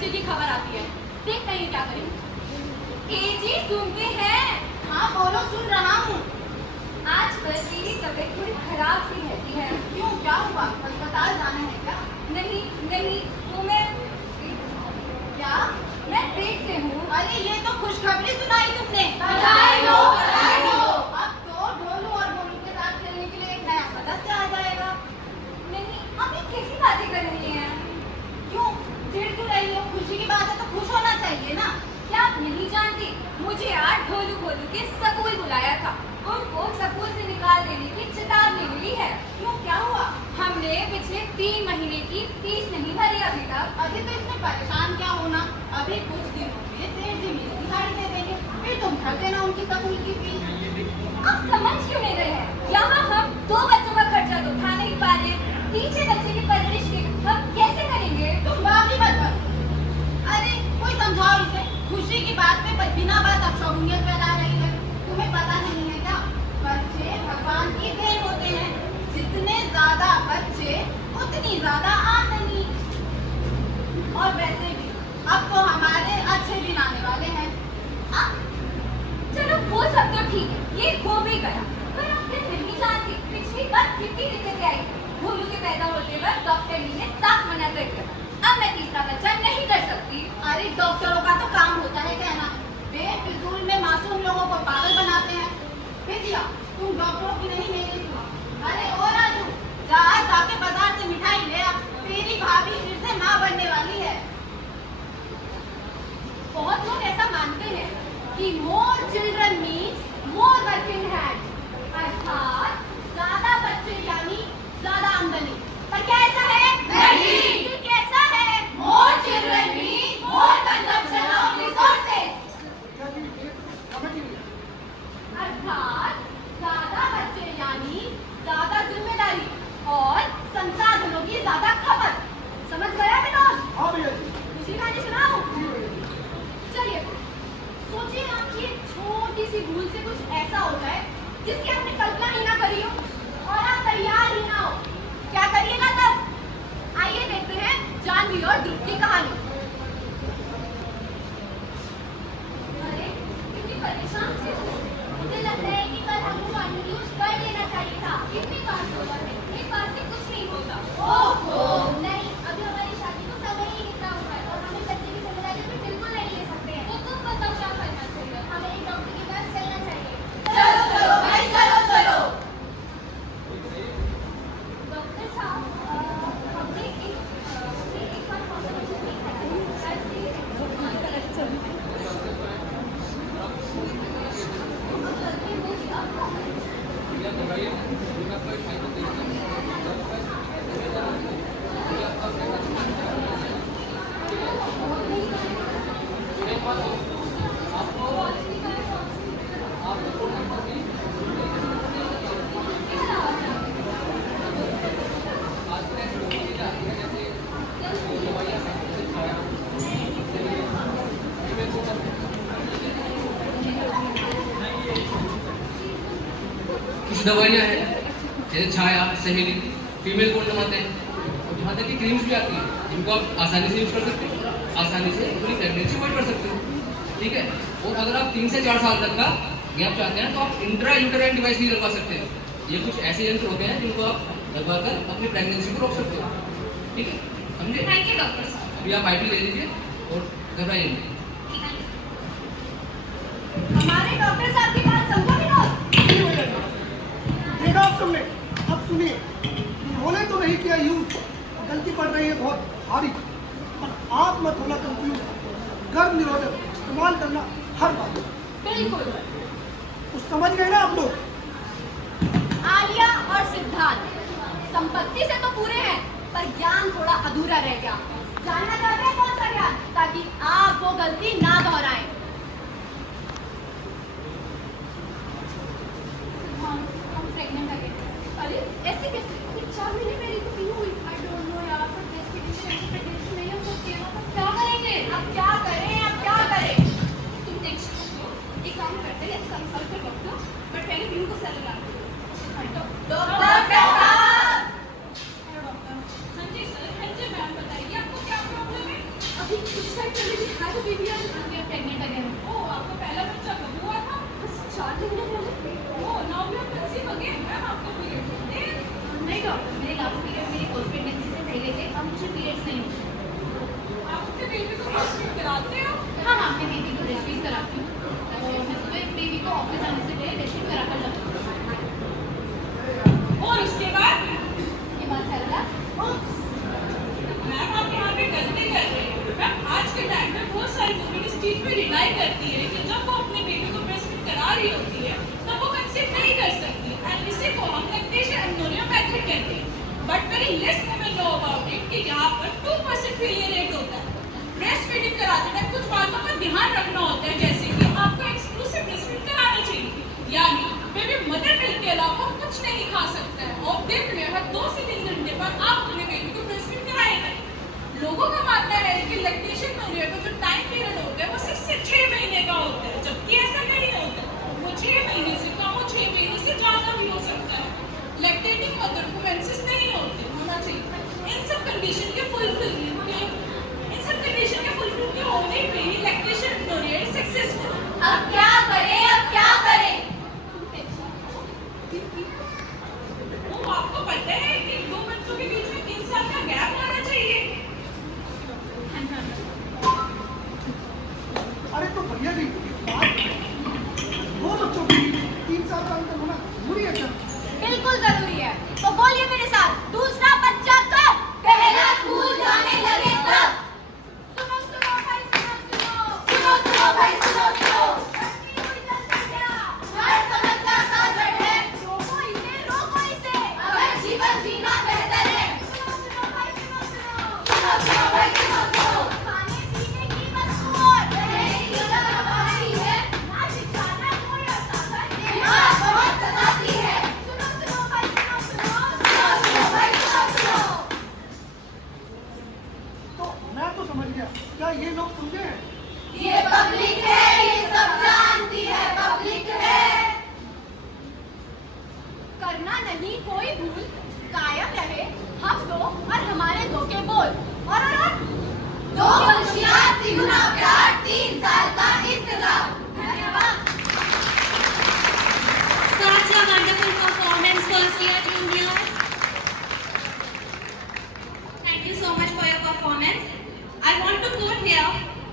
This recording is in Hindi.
बच्चे की खबर आती है। देखते हैं क्या करेंगे। ए जी सुनते हैं? हाँ बोलो, सुन रहा हूँ। आजकल मेरी तबीयत थोड़ी खराब सी रहती है। क्यों, क्या हुआ? अस्पताल जाना है क्या? नहीं नहीं, तो मैं क्या? मैं पेट से हूँ। अरे ये तो खुशखबरी सुनाई तुमने। बधाई हो, बधाई हो। अब तो ढोलू और गोलू के साथ खेलने के लिए एक नया सदस्य आ जाएगा। नहीं, आप ये कैसी बातें कर रही हैं? क्यों चिढ़ क्यों रही हो? खुशी की बात है तो खुश होना चाहिए ना। क्या आप नहीं जानती? मुझे आज ढोलू गोलू के स्कूल बुलाया था। उनको स्कूल से निकाल देने की चेतावनी मिली है। क्यों, क्या हुआ? हमने पिछले 3 महीने की फीस नहीं भरी अभी तक। अभी तो इसमें परेशान क्या होना, अभी कुछ दिनों में सेठ जी मेरी दिहाड़ी दे देंगे, फिर तुम भर देना उनकी स्कूल की फीस। आप समझ क्यों नहीं रहे हैं? यहाँ हम 2 बच्चों का खर्चा तो उठा नहीं पा रहे, तीसरे बच्चे की परवरिश के हम कैसे करेंगे? तुम बात ही मत करो। अरे कोई समझाओ इसे। खुशी की बात पे बिना बात अपशगुनियत फैला रही है। तुम्हें पता नहीं है क्या? बच्चे भगवान की देन होते हैं। जितने ज्यादा बच्चे उतनी ज्यादा आमदनी। और वैसे भी अब तो हमारे अच्छे दिन आने वाले हैं। चलो वो सब तो ठीक है, ये हो भी गया। पर आप फिर नहीं जानती, पिछली बार कितनी दिक्कतें आई। भोलू के पैदा होते वक्त डॉक्टर ने साफ मना कर दिया। अब मैं तीसरा बच्चा नहीं कर सकती। अरे डॉक्टरों का तो काम होता है कहना, बेफिजूल में मासूम लोगों को पागल बनाते हैं। विद्या, तुम डॉक्टरों की नहीं मेरी सुनो। अरे ओ राजू, जाके बाजार से मिठाई ले आ, तेरी भाभी फिर से माँ बनने वाली है। बहुत लोग ऐसा मानते हैं कि more children means more working hand, अर्थात ज्यादा बच्चे यानी ज्यादा आमदनी। पर क्या ऐसा है? नहीं। फिर कैसा है? More children means more consumption of resources. अर्थात ज्यादा बच्चे यानी ज्यादा जिम्मेदारी और संसाधनों की ज्यादा खपत। समझ गया विनोद? हाँ भैया जी। दूसरी कहानी सुनाऊं? चलिए, सोचिए आपकी एक छोटी सी भूल से कुछ ऐसा हो जाए जिसकी आपने कल्पना ही ना करी हो और आप तैयार ही ना हो। क्या करिएगा तब? आइए देखते हैं जानवी और ध्रुव की कहानी। अरे कितनी परेशान सी हो। मुझे लगता है कि कल हमको मॉर्निंग न्यूज पढ़ लेना चाहिए था। कितनी बार होगा है, एक बार से कुछ नहीं होता। ओहो, नहीं, अभी हमारी शादी को समय ही कितना हुआ है और हमें बच्चे की जिम्मेदारी भी बिल्कुल नहीं ले सकते हैं। तो तुम बताओ क्या करना चाहिए? हमें एक डॉक्टर के पास चलना चाहिए। चलो चलो भाई, चलो चलो। डॉक्टर साहब, हमने एक बार कॉन्सल्टेशन नहीं करा है। गलती हो गया। कुछ दवाइयाँ हैं जैसे छाया, सहेली, फीमेल कोंडम आते हैं और यहाँ तक कि क्रीम्स भी आती हैं जिनको आप आसानी से यूज कर सकते हो, आसानी से अपनी प्रेगनेंसी अवॉइड कर सकते हो। ठीक है, और अगर आप 3 से 4 साल तक का गैप चाहते हैं तो आप इंट्रा यूटेराइन डिवाइस भी लगवा सकते हैं। ये कुछ ऐसे यंत्र होते हैं जिनको आप लगवाकर अपनी प्रेगनेंसी को रोक सकते हो। ठीक है, समझे? थैंक यू डॉक्टर साहब। अभी आप आईटी ले लीजिए और घबराइए नहीं। हमारे डॉक्टर साहब की बात समझो विनोद। देखा आप तुमने? अब सुनिए, उन्होंने तो नहीं किया यूज, गलती पड़ रही है बहुत भारी, पर आप मत होना कंफ्यूज। गर्भ निरोधक इस्तेमाल करना हर बात। बिल्कुल। कुछ समझ गए ना आप लोग? आलिया और सिद्धार्थ संपत्ति से तो पूरे हैं, पर ज्ञान थोड़ा अधूरा रह गया। जानना चाहते हैं कौन सा ज्ञान, ताकि आप वो गलती ना दोहराएं। हम प्रेग्नेंट है। अरे ऐसे कैसे? 4 महीने मेरी तो नहीं हुई। आई डोंट नो यार, पर प्रेगनेंसी नहीं हो सकती है ना। तो क्या करेंगे? अब क्या करें? अब क्या करें? तुम टेंशन मत लो, एक काम करते हैं, कंसल्ट कर डॉक्टर, बट पहले पीयू को सेल लगा दो। डॉक्टर साहब। हाँ जी सर, हाँ जी मैम, बताइए आपको क्या प्रॉब्लम है? अभी कुछ टाइम पहले भी had a baby and we are pregnant again. ओह, आपका पहला बच्चा कब हुआ था? बस 4 महीने पहले। ओह, now you are conceive again, ma'am आपको पीरियड होते हैं? नहीं डॉक्टर, मेरे लास्ट पीरियड मेरी पोस्ट प्रेगनेंसी से पहले थे, अब मुझे पीरियड्स नहीं होते। आप अपने बेबी को ब्रेस्टफीड कराते हो? हाँ हाँ, मैं बेबी को ब्रेस्ट फीड कराती हूँ। तो मैं सुबह बेबी को ऑफिस जाने से पहले ब्रेस्ट फीड करा कर जाती हूँ। और उसके बाद? ये बात है ना? मैम आप यहाँ पे गलती कर रही हैं। मैम आज के टाइम में बहुत सारी वुमेन इस चीज पे डिनाई करती है कि जब वो अपने बेबी को ब्रेस्ट फीड करा रही होती है तब वो कंसीव नहीं कर सकती एंड इसी को हम लैक्टेशन एमब्रियो मेथड कहते हैं। But very less women know about it कि यहाँ पर 2% फेलियर रेट होता है। ब्रेस्ट फीडिंग कराते टाइम कुछ बातों का ध्यान रखना होता है, जैसे कि आपको एक्सक्लूसिव ब्रेस्ट फीड कराना चाहिए, यानी बेबी मदर मिल्क के अलावा कुछ नहीं खा सकता है और दिन में हर 2 से 3 घंटे बाद आप अपने बेबी को ब्रेस्ट फीड कराएंगे। लोगों का मानना है कि लैक्टेशन पीरियड का जो टाइम पीरियड होता है वो सिर्फ 6 महीने का होता है, जबकि ऐसा नहीं होता। वो 6 महीने से कम और 6 महीने से ज़्यादा भी हो सकता है। लैक्टेटिंग मदर को मेंसेस नहीं होना चाहिए। इन सब कंडीशन के फुलफिल होने पे ही लैक्टेशन पीरियड सक्सेसफुल। अब क्या करें, अब क्या करें? वो आपको पता है कि 2 बच्चों के बीच में 3 साल का गैप होना चाहिए। अरे तो भैया जी, आप 2 बच्चों के लिए 3 साल का अंतर होना जरूरी है क्या? बिल्कुल जरूरी है। तो बोलिए मेरे साथ, दूसरा बच्चा कब? पहला स्कूल जाने लगे तब। सुनो सुनो भाई, सुनो भाई, सुनो। बच्ची हुई जनसंख्या, हर समस्या का जड़ है। रोको इसे, अगर जीवन जीना बेहतर है। सुनो भाई, सुनो। खाने पीने की वस्तुओं, रहने की जगह हमारी है। ना ठिकाना कोई असाधन, दिमाग बहुत सताती है। सुनो भाई, सुनो। तो मैं तो समझ गया, क्या ये लोग समझे हैं? ये पब्लिक है, ये सब जानती है, पब्लिक है। करना नहीं कोई भूल, कायम रहे हम दो और हमारे दो के बोल। और 2 बच्चियां